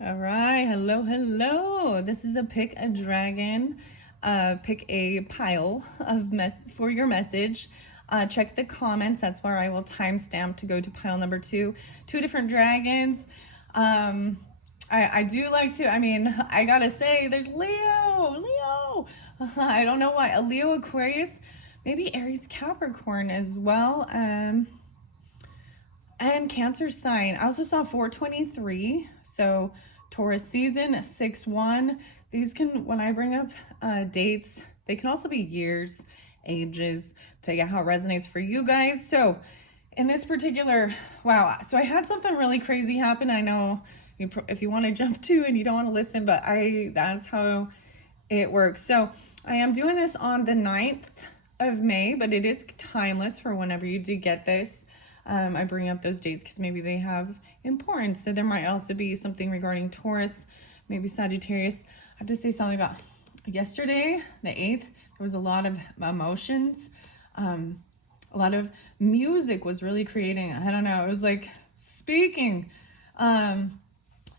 All right, hello. This is a pick a dragon, pick a pile of for your message. Check the comments. That's where I will timestamp to go to pile number two. Two different dragons. I do like to. I mean, I gotta say, there's Leo. I don't know why. A Leo Aquarius, maybe Aries Capricorn as well. And Cancer sign. I also saw 423. So Taurus season, 6-1. These can, when I bring up dates, they can also be years, ages. Tell you how it resonates for you guys. So in this particular, wow. So I had something really crazy happen. I know if you want to jump to and you don't want to listen, but that's how it works. So I am doing this on the 9th of May, but it is timeless for whenever you do get this. I bring up those dates because maybe they have importance. So there might also be something regarding Taurus, maybe Sagittarius. I have to say something about yesterday, the 8th. There was a lot of emotions. A lot of music was really creating. I don't know. It was like speaking. So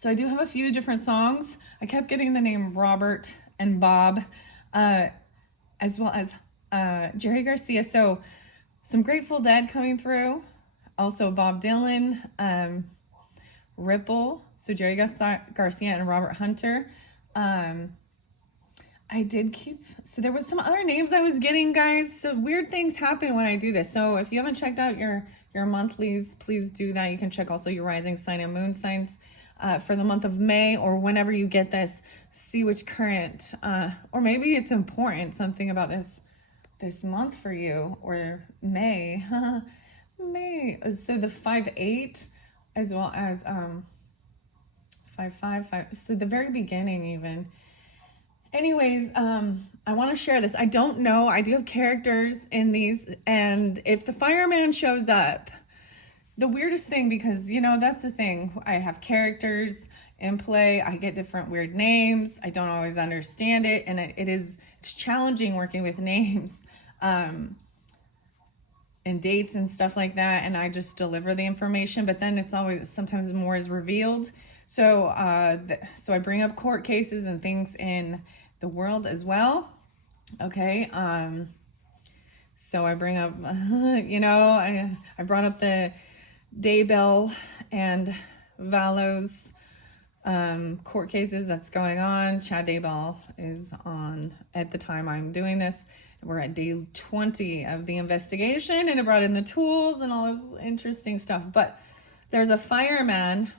I do have a few different songs. I kept getting the name Robert and Bob, as well as Jerry Garcia. So some Grateful Dead coming through. Also Bob Dylan, Ripple, so Jerry Garcia and Robert Hunter. I did keep, so there was some other names I was getting, guys. So weird things happen when I do this. So if you haven't checked out your monthlies, please do that. You can check also your rising sign and moon signs for the month of May, or whenever you get this, see which current, or maybe it's important, something about this month for you, or May. May. So the 5-8 as well as 5-5. So the very beginning even. Anyways, I want to share this. I don't know. I do have characters in these, and if the fireman shows up, the weirdest thing, because that's the thing. I have characters in play. I get different weird names. I don't always understand it, and it's challenging working with names. And dates and stuff like that, and I just deliver the information, but then it's always, sometimes more is revealed. So so I bring up court cases and things in the world as well. Okay. So I bring up, I brought up the Daybell and Valos court cases that's going on. Chad Daybell is on at the time I'm doing this. We're at day 20 of the investigation, and it brought in the tools and all this interesting stuff. But there's a fireman.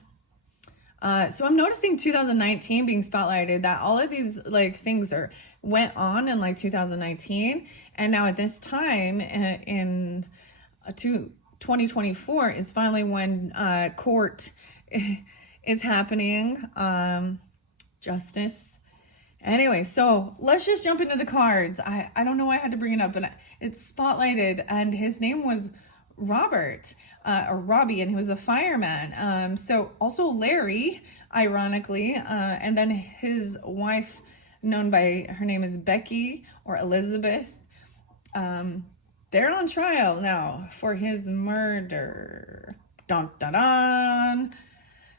So I'm noticing 2019 being spotlighted, that all of these things went on in 2019. And now at this time in 2024 is finally when court is happening. Justice. Anyway, so let's just jump into the cards. I don't know why I had to bring it up, but it's spotlighted, and his name was Robert, or Robbie, and he was a fireman. So also Larry, ironically, and then his wife, known by, her name is Becky or Elizabeth. They're on trial now for his murder. Dun dun dun.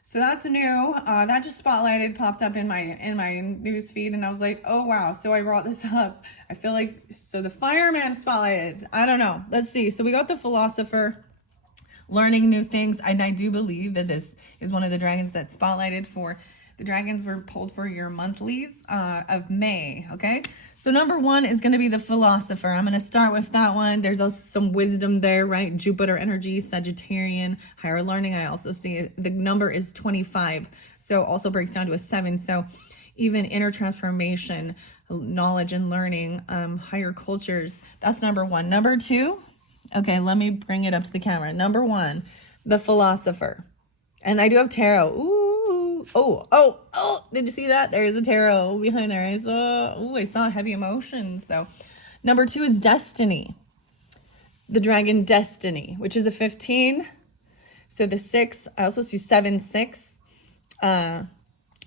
So that's new. That just popped up in my news feed, and I was like, oh wow. So I brought this up. I feel like, so the fireman spotlighted. I don't know. Let's see. So we got the Philosopher, learning new things. And I do believe that this is one of the dragons that's spotlighted for. The dragons were pulled for your monthlies of May, okay? So number 1 is going to be the Philosopher. I'm going to start with that one. There's also some wisdom there, right? Jupiter energy, Sagittarian, higher learning. I also see the number is 25, so also breaks down to a 7. So even inner transformation, knowledge and learning, higher cultures. That's number 1. Number 2, okay, let me bring it up to the camera. Number 1, the Philosopher. And I do have tarot. Ooh. Oh, did you see that? There's a tarot behind there. I saw heavy emotions though. Number 2 is Destiny. The dragon Destiny, which is a 15. So the 6, I also see 7-6. 7-9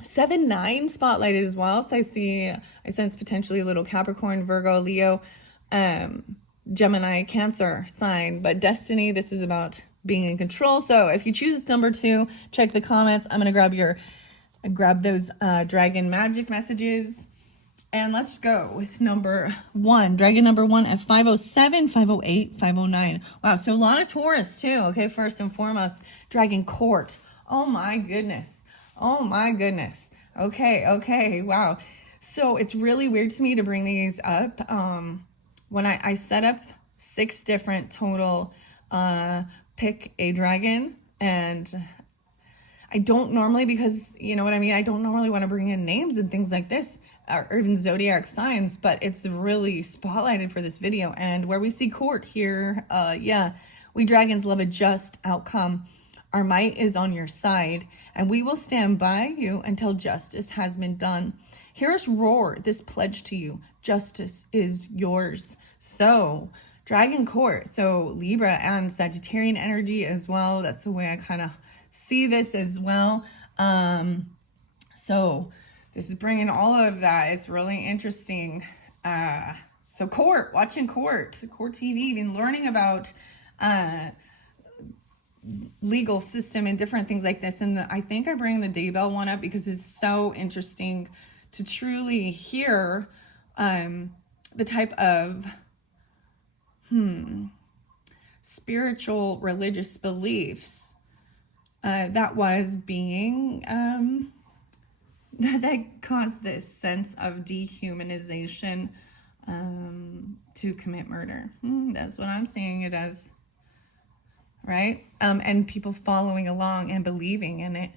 spotlighted as well. So I sense potentially a little Capricorn, Virgo, Leo, Gemini, Cancer sign. But Destiny, this is about being in control. So if you choose number 2, check the comments. I'm going to grab your I grabbed those dragon magic messages. And let's go with number 1. Dragon number 1 at 507, 508, 509. Wow, so a lot of Taurus too. Okay, first and foremost, Dragon Court. Oh my goodness. Oh my goodness. Okay, wow. So it's really weird to me to bring these up. When I set up 6 different total pick a dragon, and I don't normally, because you know what I mean, I don't normally want to bring in names and things like this, or even zodiac signs, but it's really spotlighted for this video. And where we see court here, yeah, we dragons love a just outcome. Our might is on your side, and we will stand by you until justice has been done. Hear us roar this pledge to you. Justice is yours. So, Dragon Court. So, Libra and Sagittarian energy as well. That's the way I kind of see this as well. So, this is bringing all of that. It's really interesting. So, Court, watching Court TV, even learning about legal system and different things like this. And I think I bring the Daybell one up because it's so interesting to truly hear the type of spiritual religious beliefs that was being that caused this sense of dehumanization to commit murder. That's what I'm seeing it as. Right? And people following along and believing in it.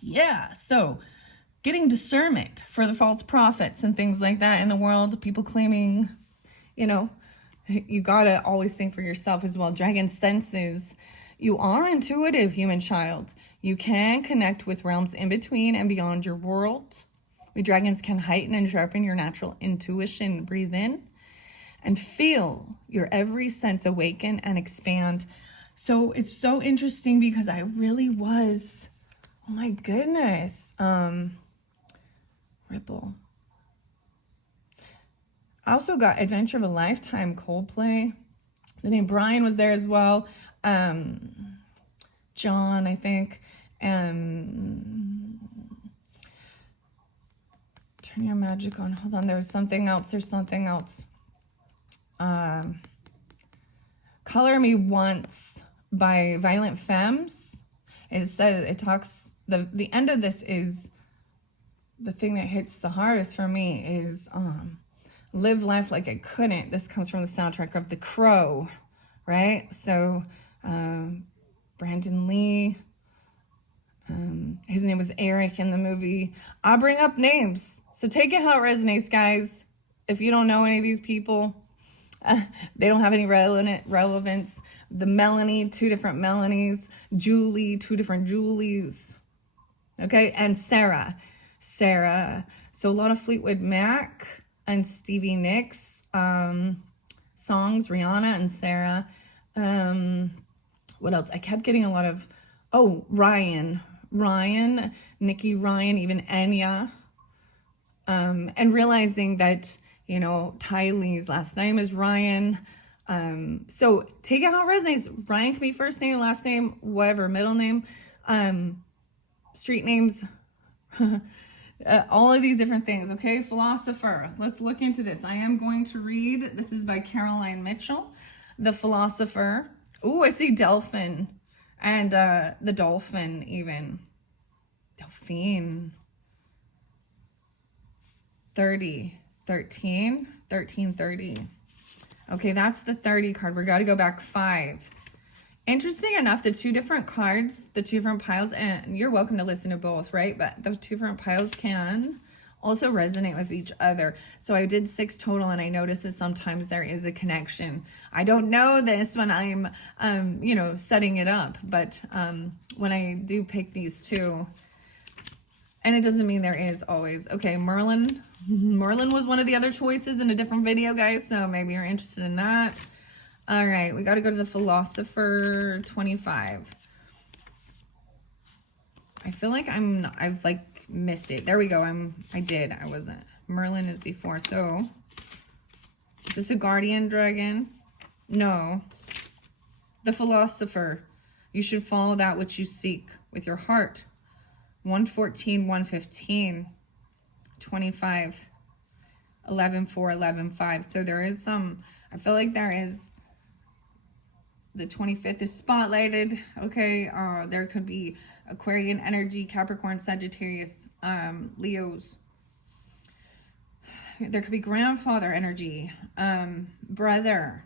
Yeah, so getting discernment for the false prophets and things like that in the world. People claiming, you know, you gotta always think for yourself as well. Dragon senses. You are intuitive, human child. You can connect with realms in between and beyond your world. We dragons can heighten and sharpen your natural intuition. Breathe in and feel your every sense awaken and expand. So it's so interesting because I really was, oh my goodness, Ripple. I also got Adventure of a Lifetime, Coldplay. The name Brian was there as well. John, I think. Turn your magic on. Hold on, there's something else. Color Me Once by Violent Femmes. It says, it talks, the end of this is, the thing that hits the hardest for me is live life like I couldn't. This comes from the soundtrack of The Crow, right? So Brandon Lee, his name was Eric in the movie. I'll bring up names, so take it how it resonates, guys. If you don't know any of these people, they don't have any relevance. The Melanie, 2 different Melanies. Julie, 2 different Julies. Okay, and Sarah. So a lot of Fleetwood Mac and Stevie Nicks songs. Rihanna and Sarah. What else? I kept getting a lot of, Ryan, Nikki Ryan, even Enya. And realizing that, you know, Tylee's last name is Ryan. So take it how it resonates. Ryan can be first name, last name, whatever, middle name, street names, all of these different things. Okay, Philosopher. Let's look into this. I am going to read. This is by Caroline Mitchell, The Philosopher. Ooh, I see Delphin and the dolphin even. Delphine. 1330. Okay, that's the 30 card. We got to go back 5. Interesting enough, the 2 different cards, the 2 different piles, and you're welcome to listen to both, right? But the 2 different piles can also resonate with each other. So I did 6 total, and I noticed that sometimes there is a connection. I don't know this when I'm, you know, setting it up, but when I do pick these 2, and it doesn't mean there is always. Okay, Merlin was one of the other choices in a different video, guys, so maybe you're interested in that. All right, we got to go to the Philosopher 25. I feel like I've like missed it. There we go. I wasn't. Merlin is before. So, is this a guardian dragon? No. The Philosopher. You should follow that which you seek with your heart. 114, 115, 25, 11, 4, 11, 5. So there is some, I feel like there is, the 25th is spotlighted. Okay. There could be Aquarian energy, Capricorn, Sagittarius, Leos. There could be grandfather energy, brother.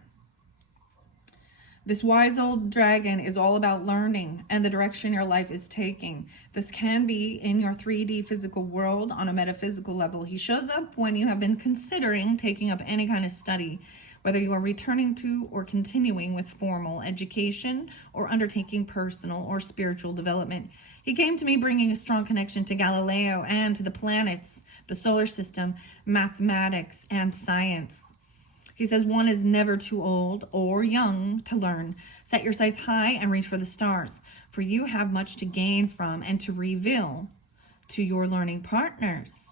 This wise old dragon is all about learning and the direction your life is taking. This can be in your 3D physical world on a metaphysical level. He shows up when you have been considering taking up any kind of study, whether you are returning to or continuing with formal education or undertaking personal or spiritual development. He came to me bringing a strong connection to Galileo and to the planets, the solar system, mathematics, and science. He says one is never too old or young to learn. Set your sights high and reach for the stars, for you have much to gain from and to reveal to your learning partners.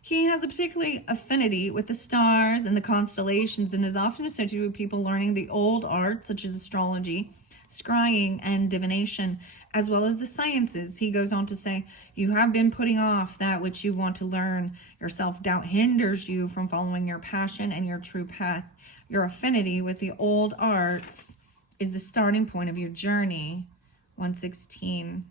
He has a particular affinity with the stars and the constellations and is often associated with people learning the old arts such as astrology, scrying, and divination, as well as the sciences. He goes on to say, you have been putting off that which you want to learn. Your self-doubt hinders you from following your passion and your true path. Your affinity with the old arts is the starting point of your journey. 116,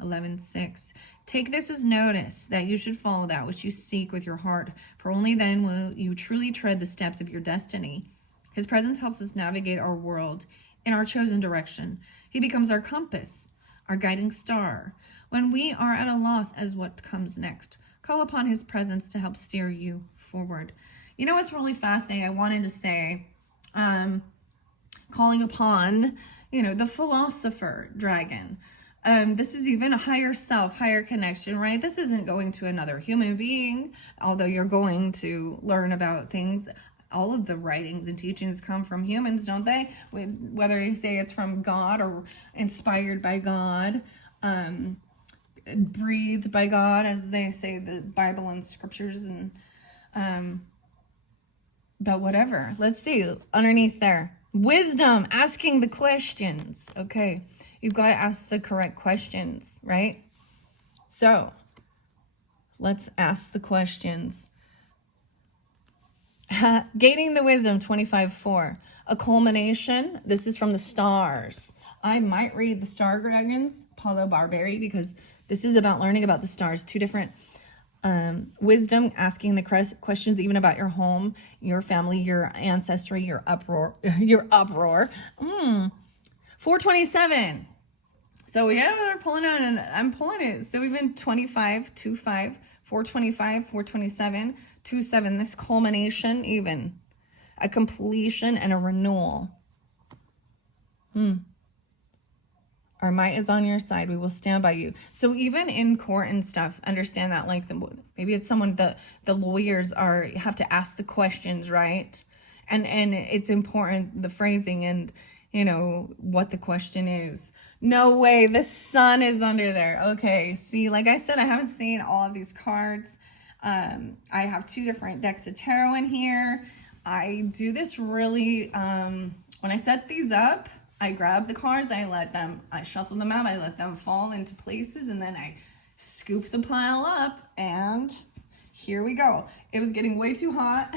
11:6. Take this as notice that you should follow that which you seek with your heart, for only then will you truly tread the steps of your destiny. His presence helps us navigate our world in our chosen direction. He becomes our compass, our guiding star. When we are at a loss as what comes next, call upon his presence to help steer you forward. You know what's really fascinating? I wanted to say, calling upon, the philosopher dragon. This is even a higher self, higher connection, right? This isn't going to another human being, although you're going to learn about things. All of the writings and teachings come from humans, don't they? Whether you say it's from God or inspired by God, breathed by God, as they say the Bible and scriptures, and but whatever. Let's see underneath there. Wisdom, asking the questions. Okay, you've got to ask the correct questions, right? So let's ask the questions. Gaining the wisdom, 25:4. A culmination. This is from the stars. I might read the Star Dragons, Paulo Barberi, because this is about learning about the stars. Two different wisdom, asking the questions even about your home, your family, your ancestry, your uproar. 427. So we're pulling out, and I'm pulling it. So we've been 25, 25, 425, 427, 27. This culmination, even a completion and a renewal. Our might is on your side. We will stand by you. So even in court and stuff, understand that, like, maybe it's someone, the lawyers have to ask the questions, right? And it's important, the phrasing and, what the question is. No way, the sun is under there. Okay, see, like I said, I haven't seen all of these cards. I have two different decks of tarot in here. I do this really, when I set these up, I grab the cards, I shuffle them out, I let them fall into places, and then I scoop the pile up, and here we go. It was getting way too hot.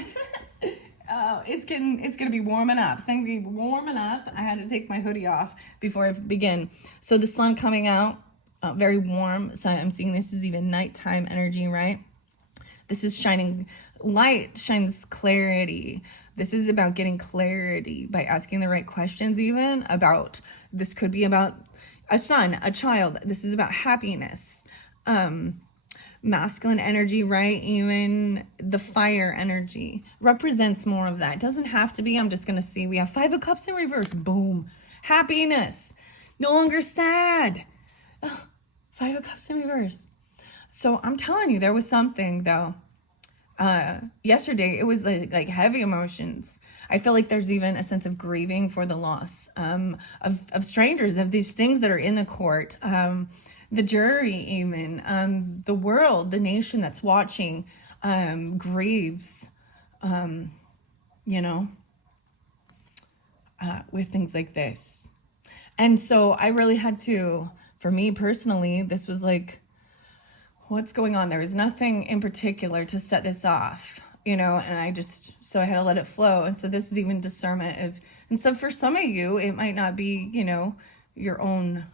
It's gonna be warming up. Things be warming up. I had to take my hoodie off before I begin. So the sun coming out, very warm. So I'm seeing this is even nighttime energy, right? This is shining light, shines clarity. This is about getting clarity by asking the right questions, even about, this could be about a son, a child. This is about happiness. Masculine energy, right? Even the fire energy represents more of that. It doesn't have to be. I'm just going to see. We have 5 of Cups in reverse. Boom. Happiness. No longer sad. Oh, 5 of Cups in reverse. So I'm telling you, there was something, though. Yesterday, it was like heavy emotions. I feel like there's even a sense of grieving for the loss of strangers, of these things that are in the court. The jury, even, the world, the nation that's watching, grieves, with things like this. And so I really had to for me personally, this was like, what's going on? There was nothing in particular to set this off, and so I had to let it flow. And so this is even discernment and so for some of you, it might not be, your own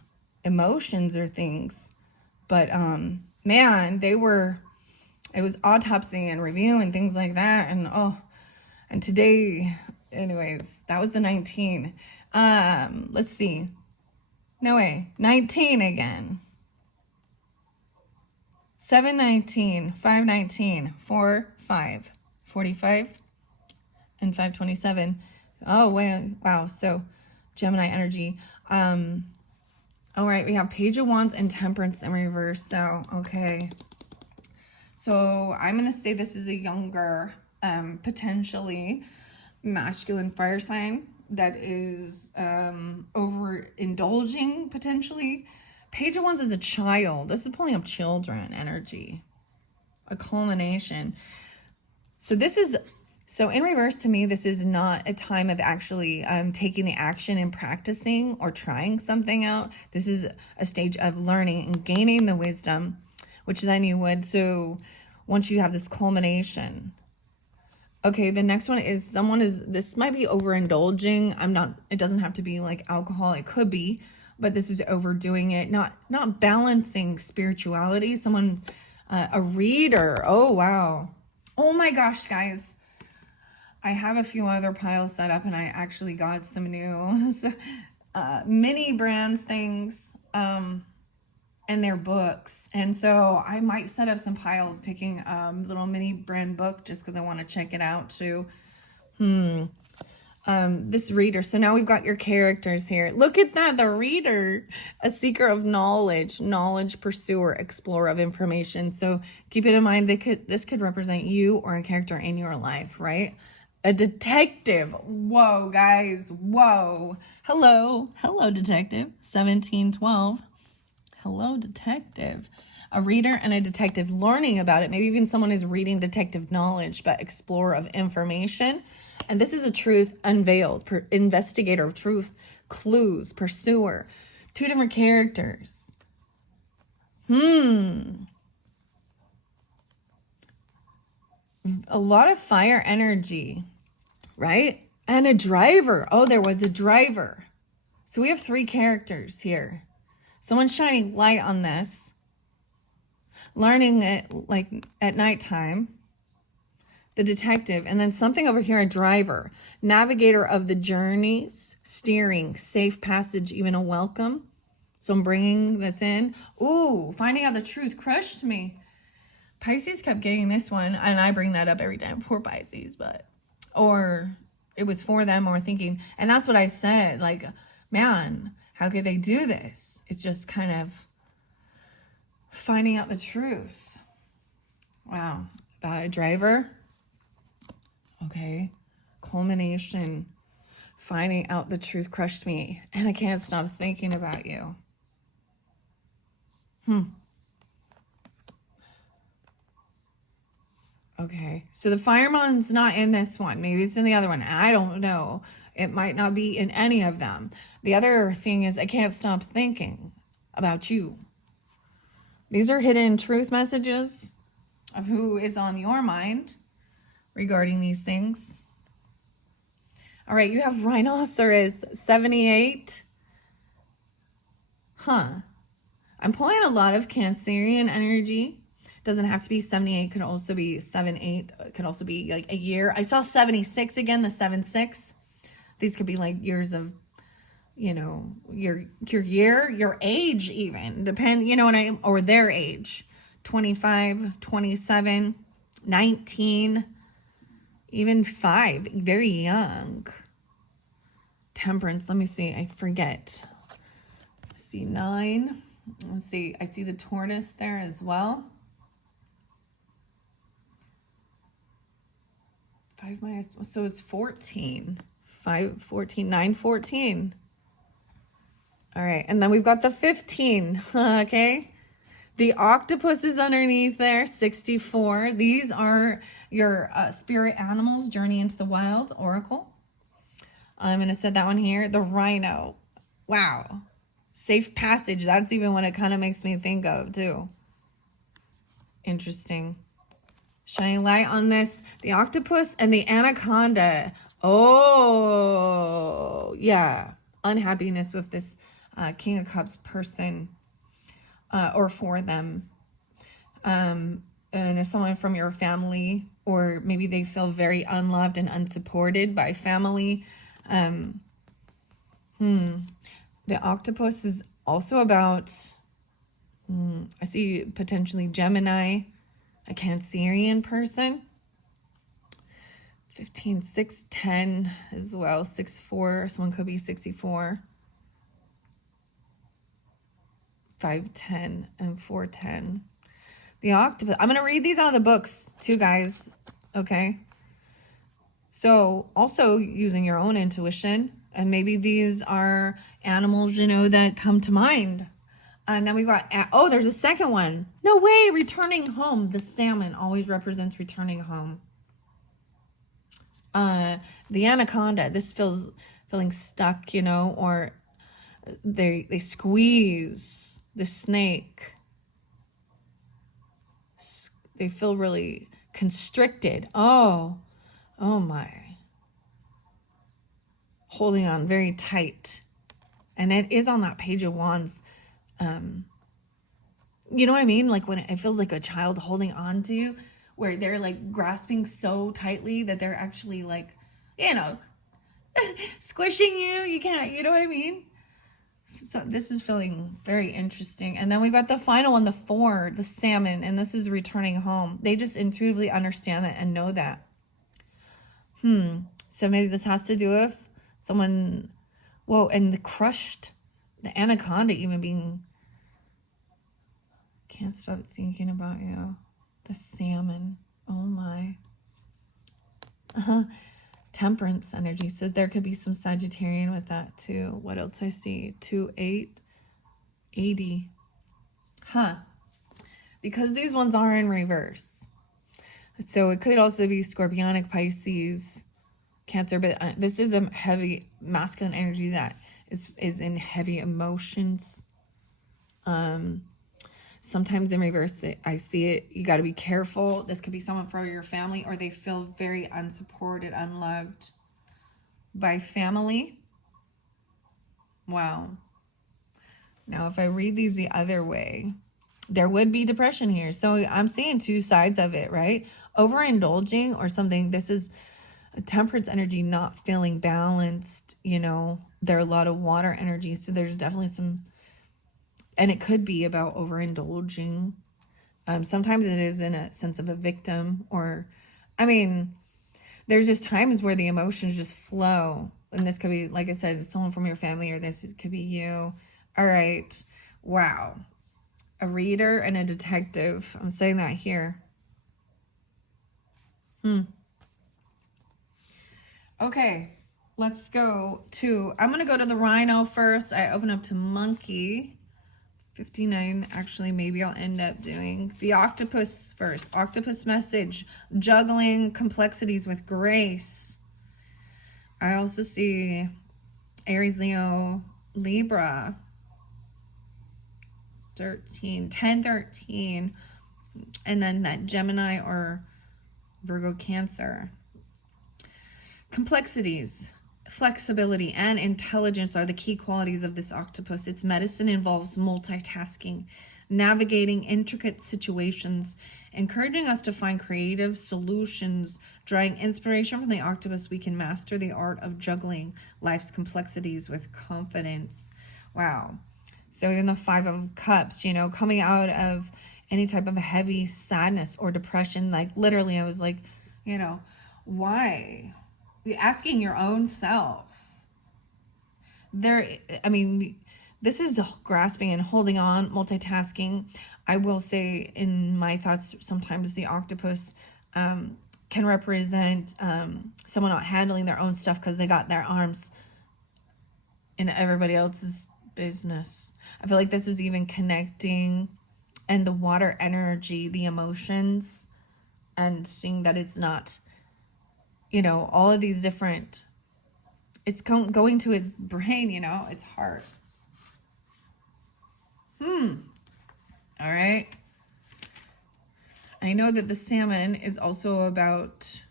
emotions or things, but, man, it was autopsy and review and things like that. And today, anyways, that was the 19. Let's see. No way. 19 again. 719, 519, 4, 5, 45, and 527. Oh, wow. So Gemini energy. All right. We have Page of Wands and Temperance in reverse though. Okay. So I'm going to say this is a younger, potentially masculine fire sign that is overindulging, potentially. Page of Wands is a child. This is pulling up children energy, a culmination. So in reverse to me, this is not a time of actually taking the action and practicing or trying something out. This is a stage of learning and gaining the wisdom, which then you would. So once you have this culmination. Okay, the next one is this might be overindulging. It doesn't have to be like alcohol. It could be, but this is overdoing it. Not balancing spirituality. Someone, a reader. Oh, wow. Oh my gosh, guys. I have a few other piles set up and I actually got some new mini brands things and their books. And so I might set up some piles picking little mini brand book just because I want to check it out too. This reader. So now we've got your characters here. Look at that. The reader, a seeker of knowledge, pursuer, explorer of information. So keep it in mind, this could represent you or a character in your life, right? A detective. Whoa, guys. Whoa. Hello, detective. 1712. Hello, detective. A reader and a detective learning about it. Maybe even someone is reading detective knowledge, but explorer of information. And this is a truth unveiled, investigator of truth, clues, pursuer. Two different characters. A lot of fire energy, right? And a driver. Oh, there was a driver. So we have three characters here. Someone's shining light on this. Learning it like at nighttime. The detective, and then something over here, a driver, navigator of the journeys, steering, safe passage, even a welcome. So I'm bringing this in. Ooh, finding out the truth crushed me. Pisces kept getting this one, and I bring that up every time. Poor Pisces, or it was for them, or thinking, and that's what I said, like, man, how could they do this? It's just kind of finding out the truth. Wow. About a driver. Okay, culmination, finding out the truth crushed me, and I can't stop thinking about you. Okay, so the fireman's not in this one. Maybe it's in the other one. I don't know. It might not be in any of them. The other thing is I can't stop thinking about you. These are hidden truth messages of who is on your mind regarding these things. All right, you have rhinoceros, 78. I'm pulling a lot of Cancerian energy. Doesn't have to be 78, could also be 78, could also be like a year. I saw 76 again, the 7-6. These could be like years of, your year, your age even, depend, or their age. 25, 27, 19, even 5, very young. Temperance, let me see, I forget. Let's see, 9. Let's see, I see the tortoise there as well. 5 minus, so it's 14. 5, 14, 9, 14. All right, and then we've got the 15, okay? The octopus is underneath there, 64. These are your spirit animals, Journey into the Wild, Oracle. I'm going to set that one here. The rhino. Wow. Safe passage. That's even what it kind of makes me think of too. Interesting. Shining light on this. The octopus and the anaconda. Oh, yeah. Unhappiness with this King of Cups person or for them. And as someone from your family, or maybe they feel very unloved and unsupported by family. The octopus is also about, I see potentially Gemini, a Cancerian person. 15, 6, 10 as well. 6, 4. Someone could be 64. 5, 10, and 4, 10. The octopus. I'm going to read these out of the books too, guys. Okay. So also using your own intuition. And maybe these are animals, you know, that come to mind. And then we got, oh, there's a second one. No way, returning home. The salmon always represents returning home. The anaconda, this feeling stuck, you know, or they squeeze the snake. They feel really constricted. Oh my. Holding on very tight. And it is on that Page of Wands. You know what I mean? Like when it feels like a child holding on to you, where they're like grasping so tightly that they're actually like, you know, squishing you. You can't, you know what I mean? So this is feeling very interesting. And then we got the final one, the 4, the salmon, and this is returning home. They just intuitively understand that and know that. So maybe this has to do with someone, whoa, and the anaconda even being, can't stop thinking about you. The salmon, oh my. Temperance energy, so there could be some Sagittarian with that too. What else I see? 2, 8, 80. Because these ones are in reverse. So it could also be Scorpionic, Pisces, Cancer, but this is a heavy masculine energy that is in heavy emotions. Sometimes in reverse, I see it. You got to be careful. This could be someone from your family, or they feel very unsupported, unloved by family. Wow. Now, if I read these the other way, there would be depression here. So I'm seeing two sides of it, right? Overindulging or something. This is a temperance energy, not feeling balanced. You know, there are a lot of water energy. So there's definitely some, and it could be about overindulging. Sometimes it is in a sense of a victim, or, I mean, there's just times where the emotions just flow. And this could be, like I said, someone from your family, or this could be you. All right. Wow. A reader and a detective. I'm saying that here. Okay. Let's go to, I'm going to go to the rhino first. I open up to monkey. 59. Actually, maybe I'll end up doing the octopus first. Octopus message. Juggling complexities with grace. I also see Aries, Leo, Libra. 13. 10, 13. And then that Gemini or Virgo, Cancer. Complexities, flexibility, and intelligence are the key qualities of this octopus. Its medicine involves multitasking, navigating intricate situations, encouraging us to find creative solutions. Drawing inspiration from the octopus, we can master the art of juggling life's complexities with confidence. Wow. So even the 5 of Cups, you know, coming out of any type of heavy sadness or depression, like literally I was like, you know, why? Asking your own self. I mean, this is grasping and holding on, multitasking. I will say in my thoughts, sometimes the octopus can represent someone not handling their own stuff because they got their arms in everybody else's business. I feel like this is even connecting, and the water energy, the emotions, and seeing that it's not, you know, all of these different, it's going to its brain, you know, its heart. All right. I know that the salmon is also about,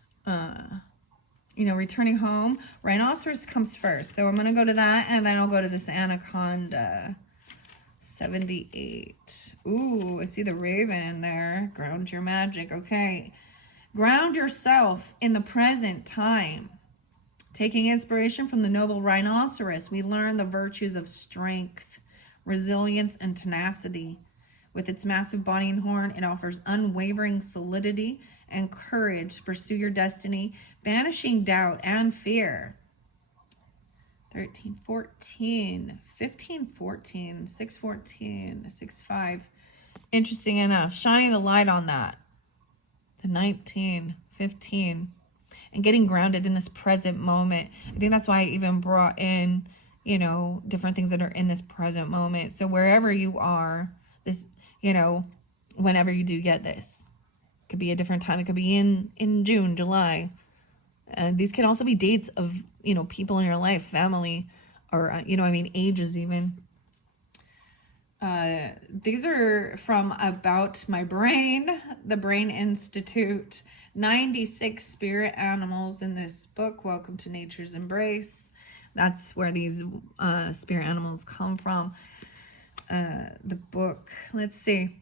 returning home. Rhinoceros comes first. So I'm going to go to that, and then I'll go to this anaconda. 78. Ooh, I see the raven there. Ground your magic. Okay. Ground yourself in the present time. Taking inspiration from the noble rhinoceros, we learn the virtues of strength, resilience, and tenacity. With its massive body and horn, it offers unwavering solidity and courage to pursue your destiny, banishing doubt and fear. 13, 14, 15, 14, 6, 14, 6, 5. Interesting enough. Shining the light on that. The 19, 15. And getting grounded in this present moment. I think that's why I even brought in, different things that are in this present moment. So wherever you are, this, whenever you do get this. It could be a different time. It could be in June, July. These can also be dates of, people in your life, family, or, ages even. These are from About My Brain, the Brain Institute. 96 spirit animals in this book. Welcome to Nature's Embrace. That's where these spirit animals come from. The book. Let's see.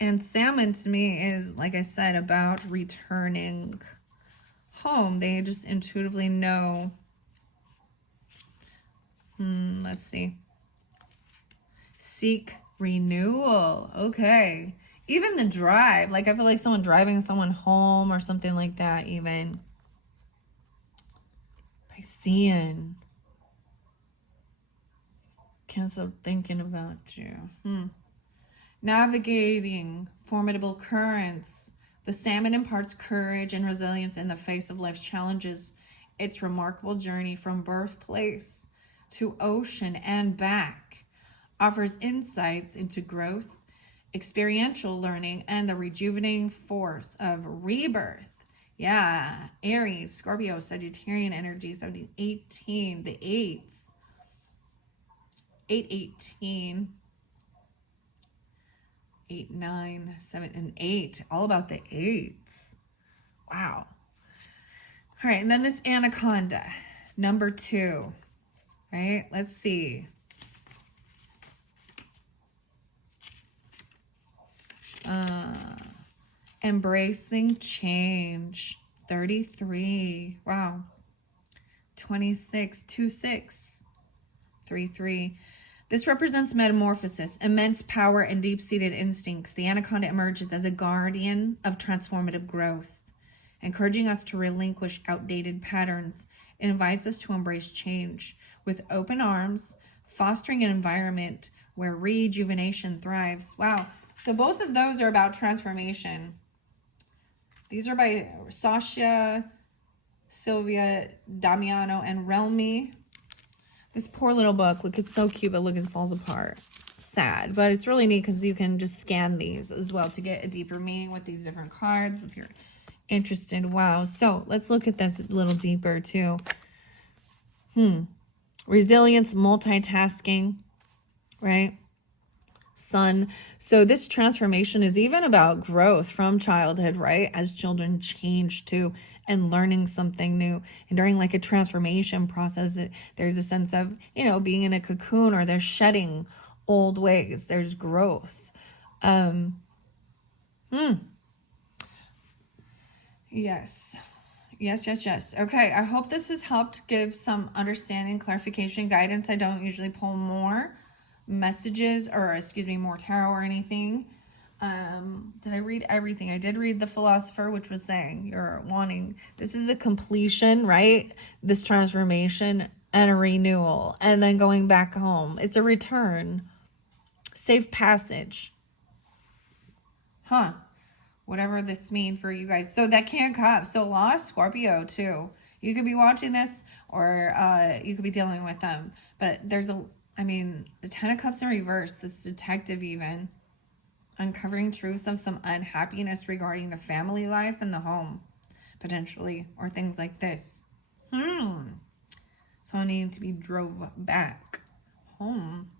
And salmon to me is, like I said, about returning home. They just intuitively know. Let's see. Seek renewal. Okay. Even the drive. Like, I feel like someone driving someone home or something like that, even. Piscean. Can't stop thinking about you. Navigating formidable currents. The salmon imparts courage and resilience in the face of life's challenges. Its remarkable journey from birthplace to ocean and back offers insights into growth, experiential learning, and the rejuvenating force of rebirth. Yeah, Aries, Scorpio, Sagittarian energy, 17, 18, the 8s. 8, 18. 8, 9, 7, and 8. All about the 8s. Wow. All right, and then this anaconda, number 2. Right? Let's see. Embracing change. 33. Wow. 26. 2, 6. 3, 3. This represents metamorphosis, immense power, and deep-seated instincts. The anaconda emerges as a guardian of transformative growth, encouraging us to relinquish outdated patterns. It invites us to embrace change with open arms, fostering an environment where rejuvenation thrives. Wow. So both of those are about transformation. These are by Sasha, Sylvia, Damiano, and Relmi. This poor little book. Look, it's so cute, but look, it falls apart. Sad, but it's really neat because you can just scan these as well to get a deeper meaning with these different cards if you're interested. Wow. So let's look at this a little deeper too. Resilience, multitasking, right? Sun. So this transformation is even about growth from childhood, right? As children change too, and learning something new. And during like a transformation process, there's a sense of, being in a cocoon, or they're shedding old ways. There's growth. Yes. Yes. Okay, I hope this has helped give some understanding, clarification, guidance. I don't usually pull more messages, or more tarot or anything. Did I read everything? I did read the Philosopher, which was saying you're wanting, this is a completion, right? This transformation and a renewal, and then going back home. It's a return, safe passage. Whatever this means for you guys. So that can come. So Lost Scorpio too. You could be watching this, or you could be dealing with them. But there's the Ten of Cups in reverse, this detective even. Uncovering truths of some unhappiness regarding the family life and the home, potentially, or things like this. So I need to be drove back home.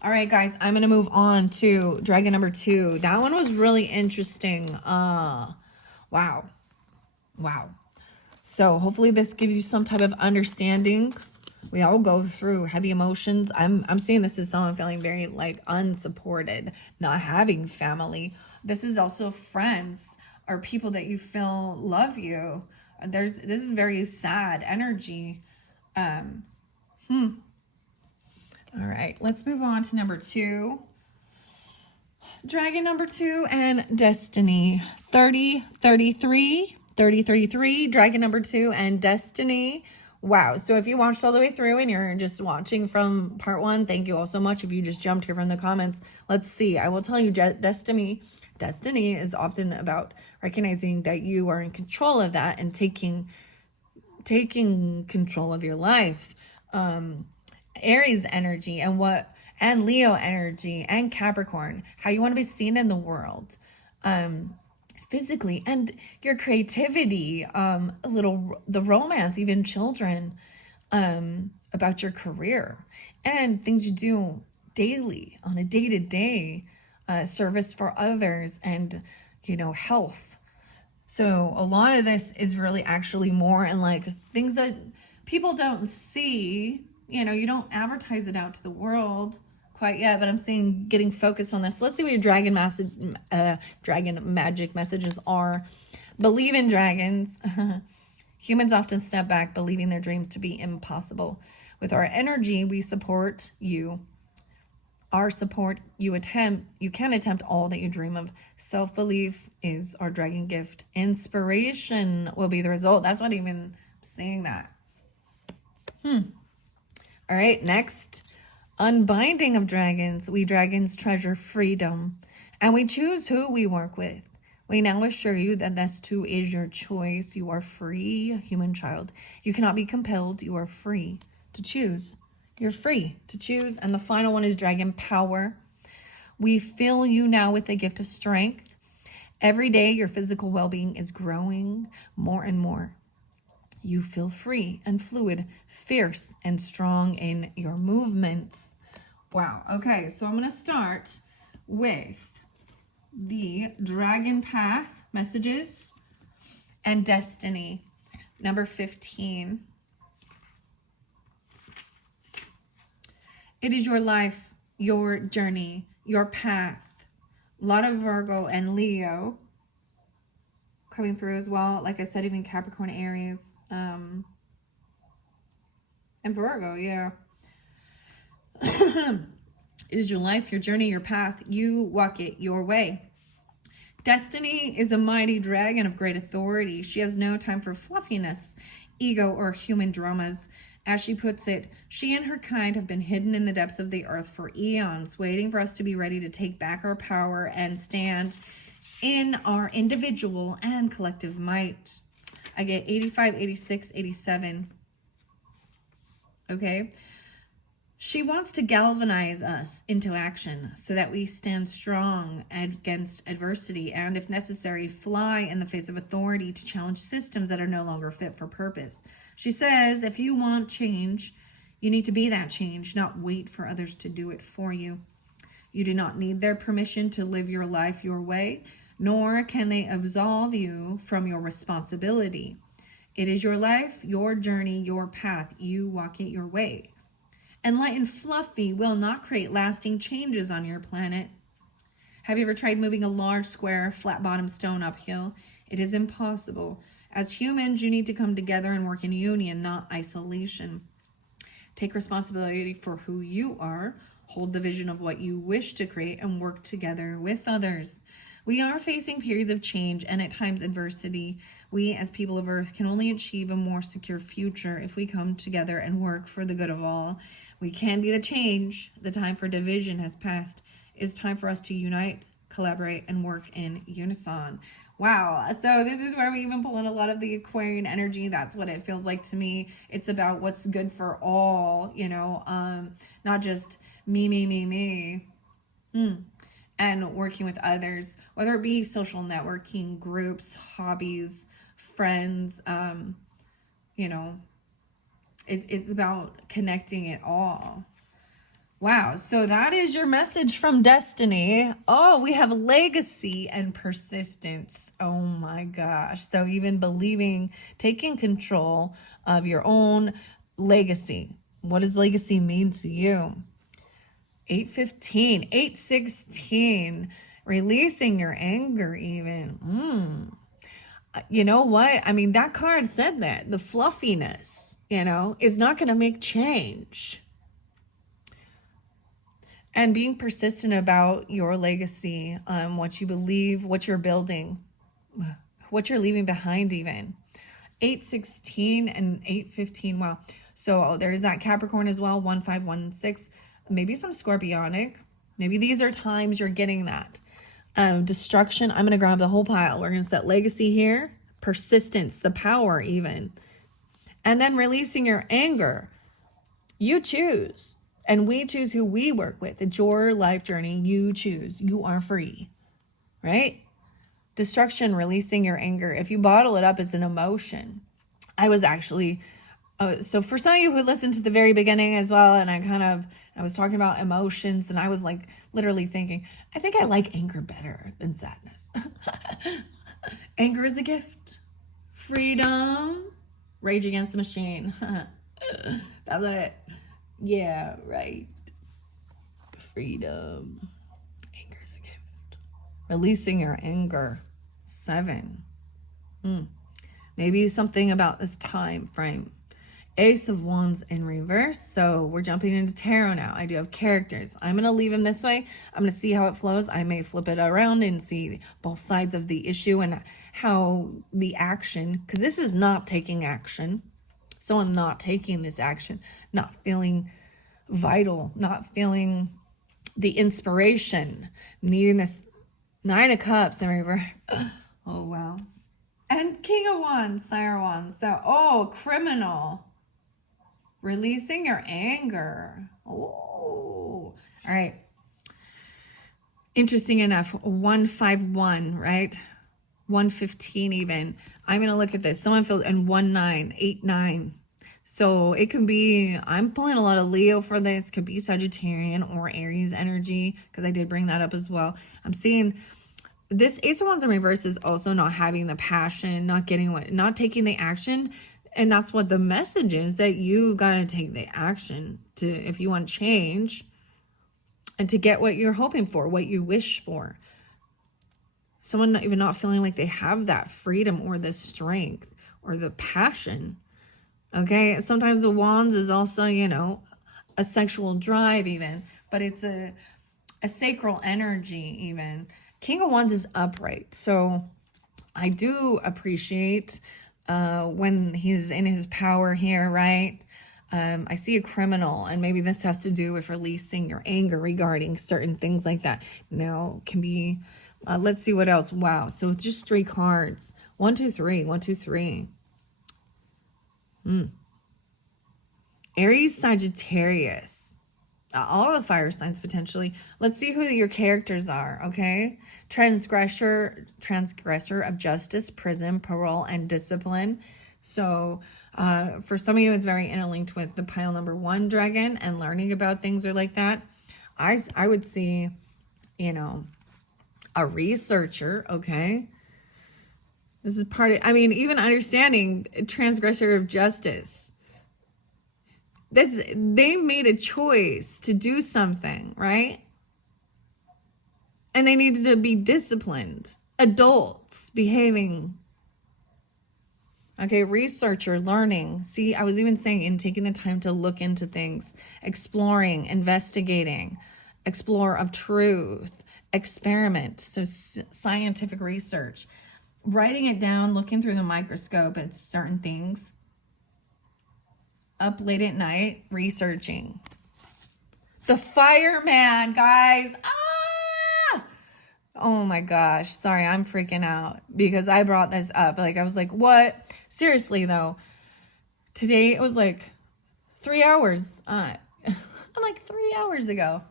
All right, guys, I'm going to move on to dragon number 2. That one was really interesting. Wow. Wow. So hopefully this gives you some type of understanding. We all go through heavy emotions. I'm seeing this as someone feeling very like unsupported, not having family. This is also friends or people that you feel love you. This is very sad energy. All right, let's move on to number 2. Dragon number 2 and Destiny. 3033, Dragon number 2 and Destiny. Wow. So if you watched all the way through and you're just watching from part 1, thank you all so much. If you just jumped here from the comments, let's see. I will tell you, Destiny is often about recognizing that you are in control of that and taking control of your life. Aries energy and Leo energy and Capricorn, how you want to be seen in the world, physically, and your creativity, the romance, even children, about your career and things you do daily on a day-to-day, service for others and, health. So a lot of this is really actually more in like things that people don't see. You don't advertise it out to the world quite yet, but I'm seeing getting focused on this. Let's see what your dragon magic messages are. Believe in dragons. Humans often step back, believing their dreams to be impossible. With our energy, we support you. Our support, you can attempt all that you dream of. Self-belief is our dragon gift. Inspiration will be the result. That's not even saying that. All right, next. Unbinding of dragons. We dragons treasure freedom, and we choose who we work with. We now assure you that this too is your choice. You are free, human child. You cannot be compelled. You are free to choose. You're free to choose. And the final one is dragon power. We fill you now with the gift of strength. Every day, your physical well-being is growing more and more. You feel free and fluid, fierce and strong in your movements. Wow. Okay, so I'm going to start with the Dragon Path messages and Destiny. Number 15. It is your life, your journey, your path. A lot of Virgo and Leo coming through as well. Like I said, even Capricorn, Aries, and Virgo, yeah. It is your life, your journey, your path. You walk it your way. Destiny is a mighty dragon of great authority. She has no time for fluffiness, ego, or human dramas. As she puts it, she and her kind have been hidden in the depths of the earth for eons, waiting for us to be ready to take back our power and stand in our individual and collective might. I get 85, 86, 87. Okay. She wants to galvanize us into action so that we stand strong against adversity and, if necessary, fly in the face of authority to challenge systems that are no longer fit for purpose. She says, if you want change, you need to be that change, not wait for others to do it for you. You do not need their permission to live your life your way, nor can they absolve you from your responsibility. It is your life, your journey, your path. You walk it your way. And light and fluffy will not create lasting changes on your planet. Have you ever tried moving a large square, flat-bottomed stone uphill? It is impossible. As humans, you need to come together and work in union, not isolation. Take responsibility for who you are, hold the vision of what you wish to create, and work together with others. We are facing periods of change and at times adversity. We, as people of Earth, can only achieve a more secure future if we come together and work for the good of all. We can be the change. The time for division has passed. It's time for us to unite, collaborate, and work in unison. Wow. So this is where we even pull in a lot of the Aquarian energy. That's what it feels like to me. It's about what's good for all, not just me. And working with others, whether it be social networking, groups, hobbies, friends, it's about connecting it all. Wow, so that is your message from destiny. Oh, we have legacy and persistence. Oh my gosh. So even believing, taking control of your own legacy. What does legacy mean to you? 815, 816, releasing your anger even. You know what? I mean, that card said that the fluffiness, is not going to make change. And being persistent about your legacy, what you believe, what you're building, what you're leaving behind even. 816 and 815. Wow. So there's that Capricorn as well. 1516. Maybe some Scorpionic. Maybe these are times you're getting that. Destruction. I'm going to grab the whole pile. We're going to set legacy here. Persistence, the power even. And then releasing your anger. You choose. And we choose who we work with. It's your life journey. You choose. You are free. Right? Destruction, releasing your anger. If you bottle it up, it's an emotion. I was actually, so for some of you who listened to the very beginning as well, and I was talking about emotions, and I was like literally thinking, I think I like anger better than sadness. Anger is a gift. Freedom. Rage Against the Machine. That's it. Yeah, right. Freedom. Anger is a gift. Releasing your anger. 7. Maybe something about this time frame. Ace of Wands in reverse. So we're jumping into tarot now. I do have characters. I'm going to leave them this way. I'm going to see how it flows. I may flip it around and see both sides of the issue and how the action, because this is not taking action. Someone not taking this action, not feeling vital, not feeling the inspiration, needing this 9 of Cups in reverse. Oh, wow. And King of Wands, Sire Wands. So, criminal. Releasing your anger. Oh, all right. Interesting enough. 151, right? 115 even. I'm going to look at this. Someone feels, and 1989. So it could be, I'm pulling a lot of Leo for this. Could be Sagittarian or Aries energy, because I did bring that up as well. I'm seeing this Ace of Wands in reverse is also not having the passion, not taking the action. And that's what the message is, that you got to take the action if you want change and to get what you're hoping for, what you wish for. Someone not feeling like they have that freedom or the strength or the passion. Okay. Sometimes the Wands is also, a sexual drive even, but it's a sacral energy even. King of Wands is upright. So I do appreciate when he's in his power here, right? I see a criminal, and maybe this has to do with releasing your anger regarding certain things like that. Now, can be, let's see what else. Wow. So just 3 cards. 1, 2, 3. 1, 2, 3. Aries, Sagittarius. All the fire signs potentially. Let's see who your characters are, okay? Transgressor of justice, prison, parole, and discipline. So for some of you, it's very interlinked with the pile number 1 dragon and learning about things or like that. I would see, a researcher, okay? This is part of, even understanding transgressor of justice. They made a choice to do something, right? And they needed to be disciplined. Adults behaving. Okay, researcher, learning. See, I was even saying in taking the time to look into things, exploring, investigating, explore of truth, experiment. So scientific research, writing it down, looking through the microscope at certain things. Up late at night, researching. The fireman, guys. Oh my gosh. Sorry, I'm freaking out because I brought this up. I was like, what? Seriously, though. Today, it was 3 hours. I'm 3 hours ago.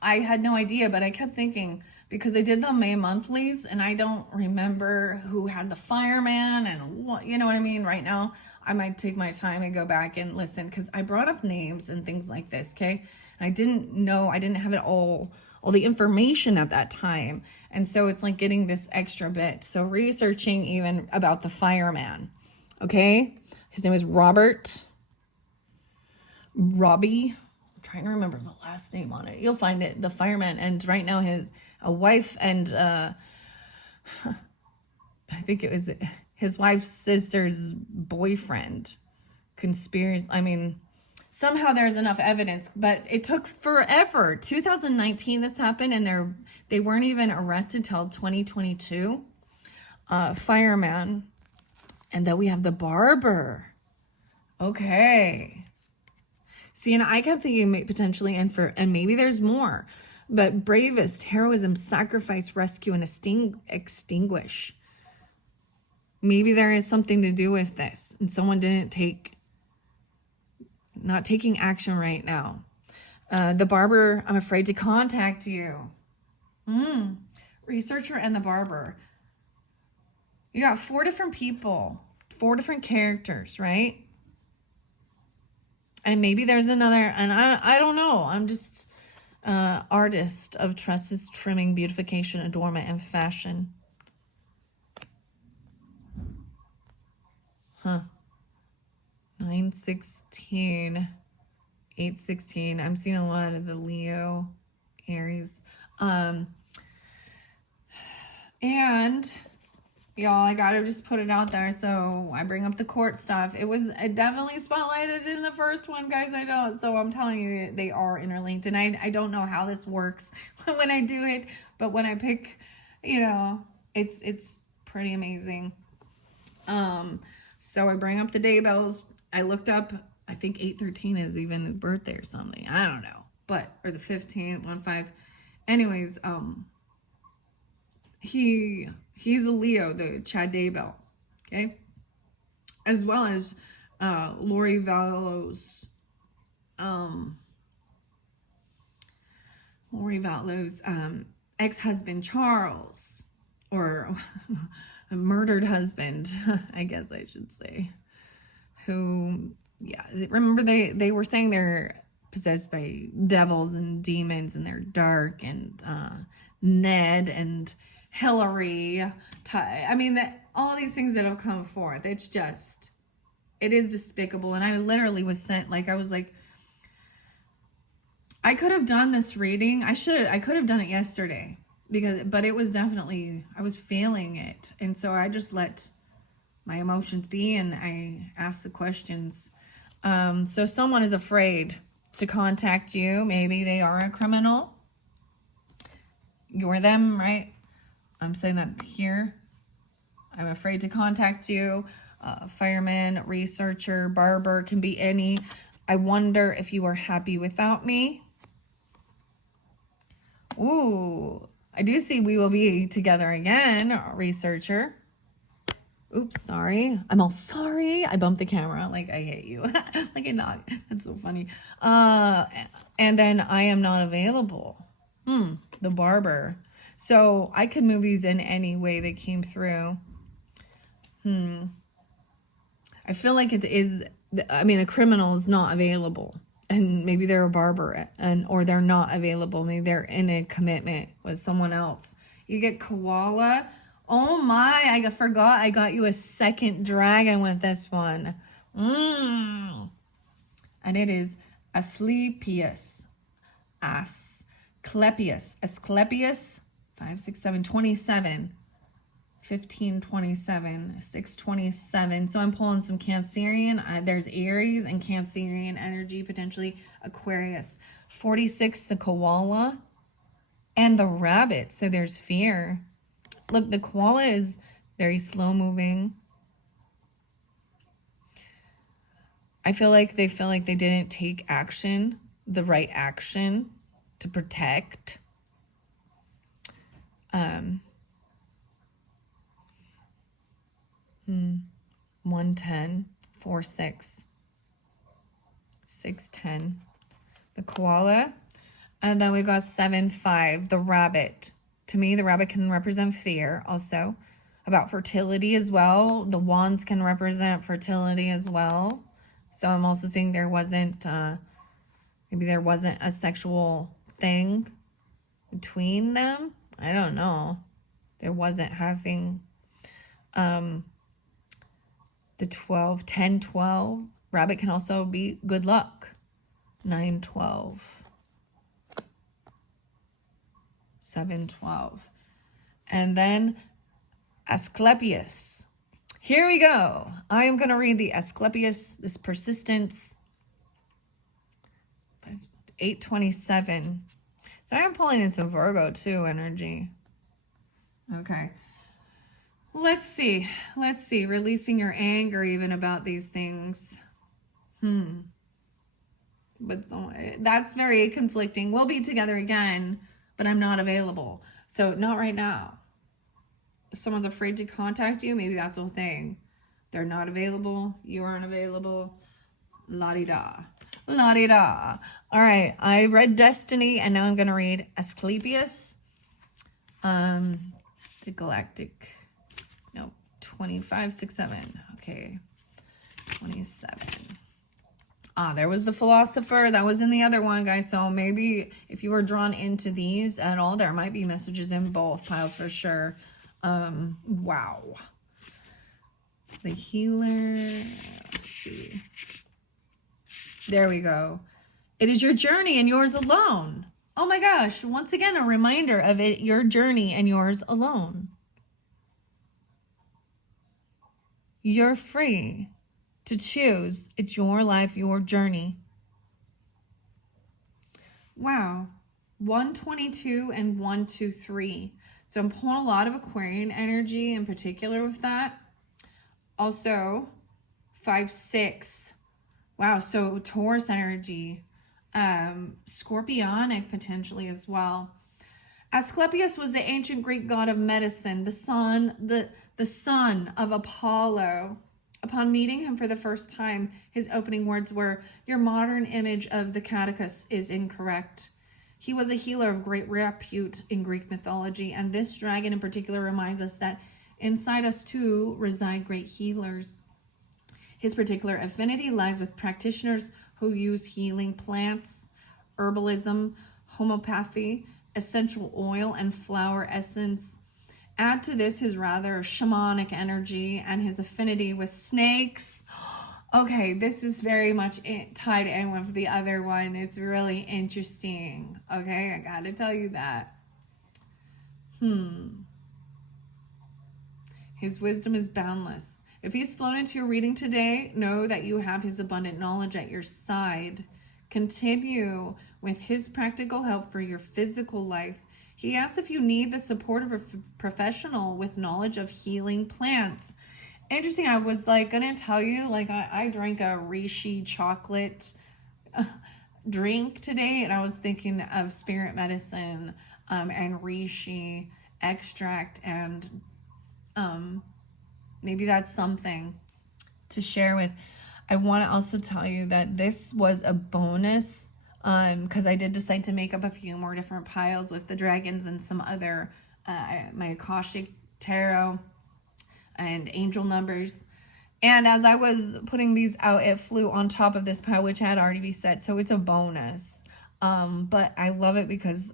I had no idea, but I kept thinking, because I did the May monthlies, and I don't remember who had the fireman and what, you know what I mean? Right now, I might take my time and go back and listen, because I brought up names and things like this, okay? I didn't know, I didn't have it all the information at that time. And so it's like getting this extra bit. So researching even about the fireman. Okay. His name is Robbie. I'm trying to remember the last name on it. You'll find it, the fireman. And right now his wife and I think it was his wife's sister's boyfriend conspiracy. I mean, somehow there's enough evidence, but it took forever. 2019 this happened, and they weren't even arrested till 2022. Fireman. And then we have the barber. Okay. See, and I kept thinking potentially, and maybe there's more, but bravest, heroism, sacrifice, rescue, and extinguish. Maybe there is something to do with this, and someone not taking action right now. The barber, I'm afraid to contact you. Researcher and the barber. You got 4 different people, 4 different characters, right? And maybe there's another, and I don't know. I'm just artist of tresses, trimming, beautification, adornment, and fashion. 9/16, 8/16. I'm seeing a lot of the Leo, Aries. And y'all, I gotta just put it out there. So I bring up the court stuff. It definitely spotlighted in the first one, guys. I know. So I'm telling you, they are interlinked. And I don't know how this works when I do it, but when I pick, it's pretty amazing. So I bring up the day bells. I looked up, I think 8/13 is even his birthday or something. I don't know. Or the 15th, 1/5. Anyways, he's a Leo, the Chad Daybell, okay? As well as Lori Vallow's ex-husband Charles, or a murdered husband, I guess I should say, who, yeah, remember they were saying they're possessed by devils and demons, and they're dark, and Ned and Hillary, I mean, all these things that have come forth, it is despicable. And I literally was sent, I was like, I could have done this reading. I could have done it yesterday, but it was definitely, I was feeling it. And so I just let my emotions be, and I asked the questions. So someone is afraid to contact you. Maybe they are a criminal. You're them, right? I'm saying that here. I'm afraid to contact you. Fireman, researcher, barber, can be any. I wonder if you are happy without me. Ooh, I do see we will be together again, researcher. Oops, sorry. I'm all sorry. I bumped the camera. I hate you. I knocked. That's so funny. And then I am not available. The barber. So I could move these in any way they came through. I feel like it is, a criminal is not available. And maybe they're a barber, or they're not available. Maybe they're in a commitment with someone else. You get koala. Oh my, I forgot I got you a second dragon with this one. And it is Asclepius. Asclepius, 5, 6, 7, 27. 1527, 627. So I'm pulling some Cancerian. There's Aries and Cancerian energy, potentially Aquarius. 46, the koala and the rabbit. So there's fear. Look, the koala is very slow moving. I feel like they didn't take action, the right action to protect. 110, 4, 6, 610, the koala. And then we got 7, 5, the rabbit. To me, the rabbit can represent fear also. About fertility as well. The wands can represent fertility as well. So I'm also seeing there wasn't, Maybe there wasn't a sexual thing between them. I don't know. There wasn't having the 12, 10, 12. Rabbit can also be good luck. 9, 12. 7, 12. And then Asclepius. Here we go. I am going to read the Asclepius, this persistence. 827. So I am pulling in some Virgo too energy. Okay. Let's see. Releasing your anger even about these things. But that's very conflicting. We'll be together again, but I'm not available. So not right now. If someone's afraid to contact you, maybe that's the whole thing. They're not available. You aren't available. La-di-da. La-di-da. All right. I read Destiny, and now I'm going to read Asclepius. The Galactic. No, 25, 6, 7. Okay. 27. There was the Philosopher. That was in the other one, guys. So maybe if you were drawn into these at all, there might be messages in both piles for sure. Wow. The Healer. Let's see. There we go. It is your journey and yours alone. Oh my gosh. Once again, a reminder of it, your journey and yours alone. You're free to choose. It's your life, your journey. Wow. 122 and 123. So I'm pulling a lot of Aquarian energy in particular with that. Also, 5, 6. Wow, so Taurus energy. Scorpionic potentially as well. Asclepius was the ancient Greek god of medicine, the son of Apollo. Upon meeting him for the first time, his opening words were, "Your modern image of the Catechus is incorrect." He was a healer of great repute in Greek mythology, and this dragon in particular reminds us that inside us too reside great healers. His particular affinity lies with practitioners who use healing plants, herbalism, homeopathy, essential oil, and flower essence. Add to this his rather shamanic energy and his affinity with snakes. Okay, this is very much tied in with the other one. It's really interesting. Okay, I gotta tell you that. His wisdom is boundless. If he's flown into your reading today, know that you have his abundant knowledge at your side. Continue with his practical help for your physical life. He asks if you need the support of a professional with knowledge of healing plants. Interesting. I was gonna tell you, I drank a reishi chocolate drink today, and I was thinking of spirit medicine and reishi extract, and maybe that's something to share with. I want to also tell you that this was a bonus because I did decide to make up a few more different piles with the dragons and some other my Akashic tarot and angel numbers. And as I was putting these out, it flew on top of this pile, which had already been set, so it's a bonus. But I love it because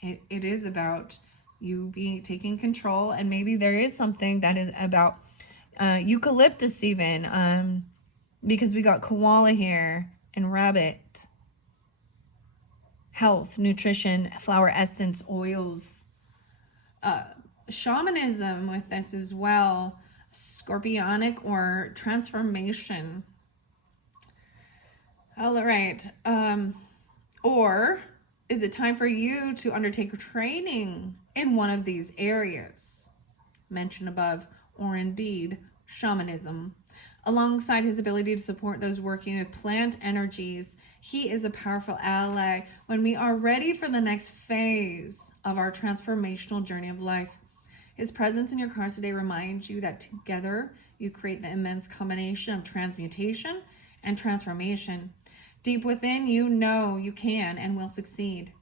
it is about you taking control, and maybe there is something that is about eucalyptus even, because we got koala here and rabbit. Health, nutrition, flower essence, oils, shamanism with this as well, scorpionic or transformation. All right. Or is it time for you to undertake training in one of these areas mentioned above, or indeed shamanism? Alongside his ability to support those working with plant energies, he is a powerful ally when we are ready for the next phase of our transformational journey of life. His presence in your cards today reminds you that together you create the immense combination of transmutation and transformation. Deep within, you know you can and will succeed.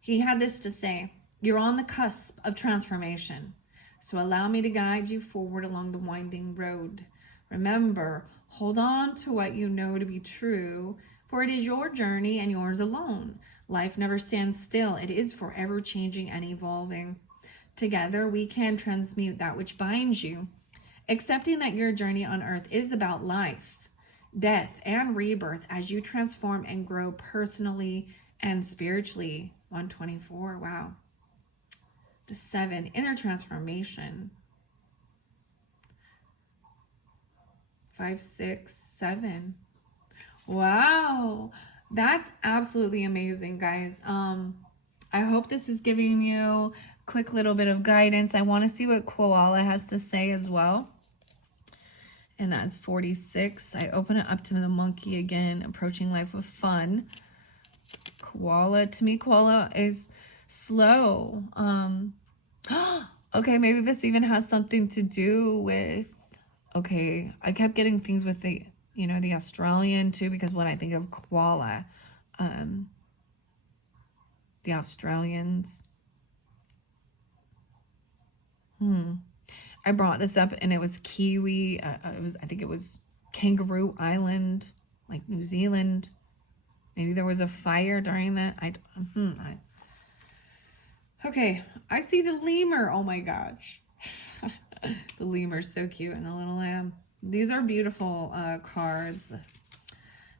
He had this to say: "You're on the cusp of transformation, so allow me to guide you forward along the winding road. Remember, hold on to what you know to be true For it is your journey and yours alone. Life never stands still. It is forever changing and evolving. Together, we can transmute that which binds you, accepting that your journey on earth is about life, death, and rebirth as you transform and grow personally and spiritually. 124, wow. The 7, inner transformation. 5, 6, 7. Wow, that's absolutely amazing, guys. I hope this is giving you a quick little bit of guidance. I want to see what Koala has to say as well. And that's 46. I open it up to the monkey again, approaching life with fun. Koala, to me, koala is slow. Okay, maybe this even has something to do with, okay, I kept getting things with the, the Australian too, because when I think of koala, the Australians, I brought this up and it was Kiwi. I think it was Kangaroo Island, like New Zealand. Maybe there was a fire during that. Okay, I see the lemur. Oh my gosh. The lemur's so cute, and the little lamb. These are beautiful cards.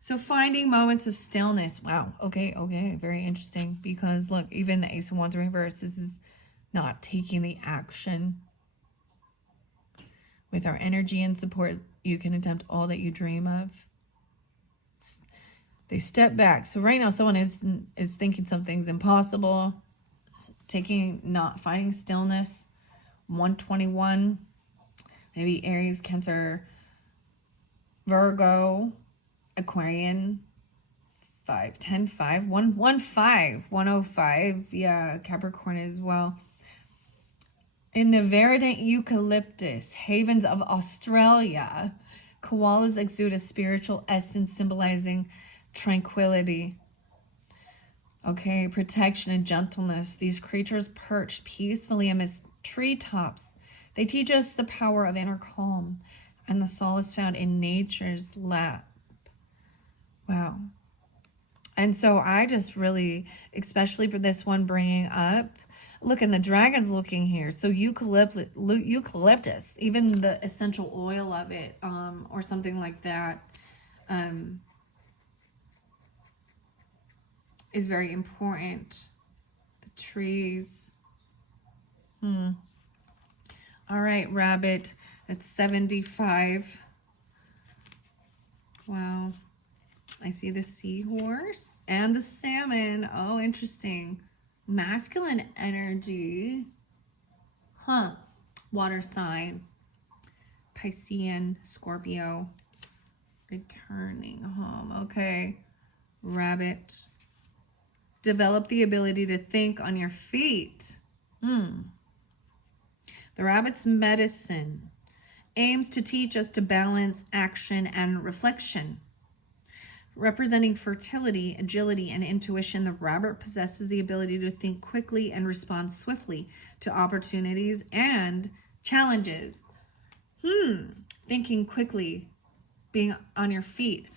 So finding moments of stillness. Wow. Okay. Very interesting, because look, even the Ace of Wands in reverse, this is not taking the action. With our energy and support, you can attempt all that you dream of. They step back. So right now someone is thinking something's impossible. Not finding stillness. 121. Maybe Aries, Cancer, Virgo, Aquarian. 5, 10, 5, 1, 1, 5, 105. Yeah, Capricorn as well. In the verdant eucalyptus, havens of Australia, koalas exude a spiritual essence symbolizing tranquility. Okay, protection and gentleness. These creatures perch peacefully amidst treetops. They teach us the power of inner calm and the solace found in nature's lap. Wow. And so I just really, especially for this one, bringing up, look, and the dragon's looking here. So eucalyptus, even the essential oil of it, or something like that, is very important. The trees. All right, rabbit. That's 75. Wow. I see the seahorse and the salmon. Oh, interesting. Masculine energy. Water sign. Piscean, Scorpio. Returning home. Okay. Rabbit. Develop the ability to think on your feet. The rabbit's medicine aims to teach us to balance action and reflection. Representing fertility, agility, and intuition, the rabbit possesses the ability to think quickly and respond swiftly to opportunities and challenges. Thinking quickly, being on your feet.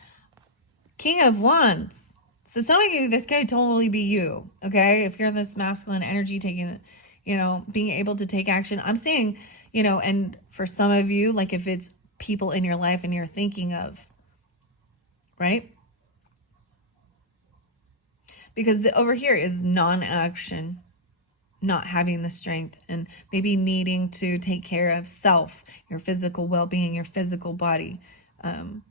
King of Wands. So some of you, this could totally be you, okay? If you're this masculine energy taking, being able to take action. I'm saying, and for some of you, like if it's people in your life and you're thinking of, right? Because over here is non-action, not having the strength, and maybe needing to take care of self, your physical well-being, your physical body, and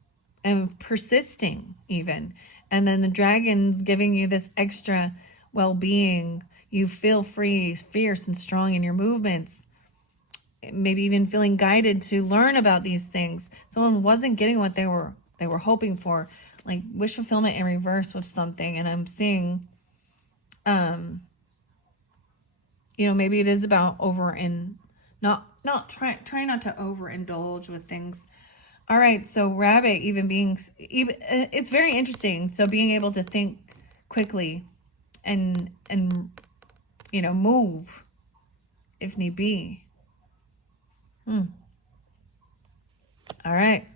persisting even. And then the dragon's giving you this extra well-being. You feel free, fierce, and strong in your movements. Maybe even feeling guided to learn about these things. Someone wasn't getting what they were hoping for, like wish fulfillment in reverse with something. And I'm seeing, maybe it is about trying not to overindulge with things. All right, so rabbit it's very interesting. So being able to think quickly and move if need be. All right.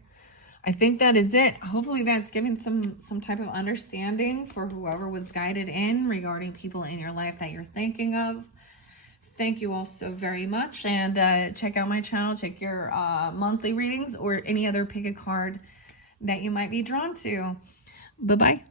I think that is it. Hopefully that's given some type of understanding for whoever was guided in regarding people in your life that you're thinking of. Thank you all so very much. And check out my channel. Check your monthly readings or any other pick a card that you might be drawn to. Bye-bye.